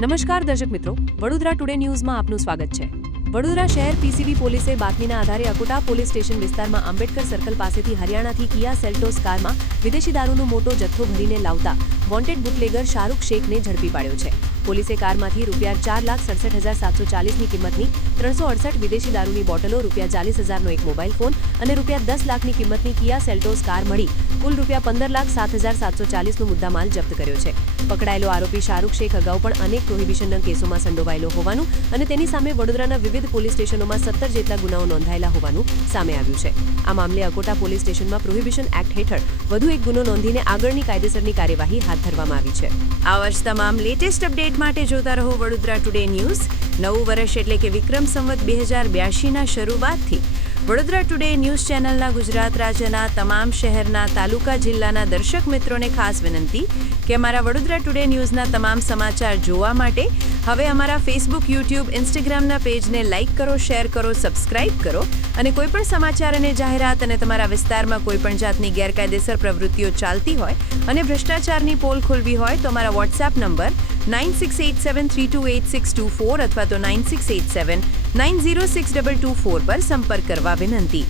નમસ્કાર દર્શક મિત્રો, વડોદરા ટુડે ન્યૂઝમાં આપનું સ્વાગત છે। વડોદરા શહેર પીસીબી પોલીસે બાતમીના આધારે અકોટા પોલીસ સ્ટેશન વિસ્તારમાં આંબેડકર સર્કલ પાસેથી હરિયાણાથી કિયા સેલ્ટોસ કારમાં વિદેશી દારૂનો મોટો જથ્થો ભરીને લાવતા વોન્ટેડ બુટલેગર શાહરૂખ શેખને ઝડપી પાડ્યો છે। પોલીસે કારમાંથી ₹4,67,740ની કિંમતની 368 વિદેશી દારૂની બોટલો, ₹40,000નો એક મોબાઈલ ફોન અને ₹10 લાખની કિંમતની કિયા સેલ્ટોસ કાર મળી કુલ ₹15,07,740નો મુદ્દામાલ જપ્ત કર્યો છે। પકડાયેલો આરોપી શાહરૂખ શેખ અગાઉ પણ અનેક પ્રોહિબિશનના કેસોમાં સંડોવાયેલો હોવાનું અને તેની સામે વડોદરાના વિવિધ પોલીસ સ્ટેશનોમાં 17 જેટલા ગુનાઓ નોંધાયેલા હોવાનું સામે આવ્યું છે। આ મામલે અકોટા પોલીસ સ્ટેશનમાં પ્રોહિબિશન એક્ટ હેઠળ વધુ એક ગુનો નોંધીને આગળની કાયદેસરની કાર્યવાહી હાથ ધરવામાં આવી છે। આવા જ તમામ લેટેસ્ટ અપડેટ માટે જોતા રહો વડોદરા ટુડે ન્યૂઝ। નવું વર્ષ એટલે કે વિક્રમ સંવત 2082ના શરૂઆતથી વડોદરા ટુડે ન્યૂઝ ચેનલના ગુજરાત રાજ્યના તમામ શહેરના, તાલુકા, જિલ્લાના દર્શક મિત્રોને ખાસ વિનંતી કે અમારા વડોદરા ટુડે ન્યૂઝના તમામ સમાચાર જોવા માટે હવે અમારા ફેસબુક, યુટ્યુબ, ઇન્સ્ટાગ્રામના પેજને લાઇક કરો, શેર કરો, સબસ્ક્રાઇબ કરો અને કોઈપણ સમાચાર અને જાહેરાત અને તમારા વિસ્તારમાં કોઈપણ જાતની ગેરકાયદેસર પ્રવૃત્તિઓ ચાલતી હોય અને ભ્રષ્ટાચારની પોલ ખોલવી હોય તો અમારા વોટ્સએપ નંબર 9687328624 અથવા તો 9687906224 પર સંપર્ક કરવા વિનંતી।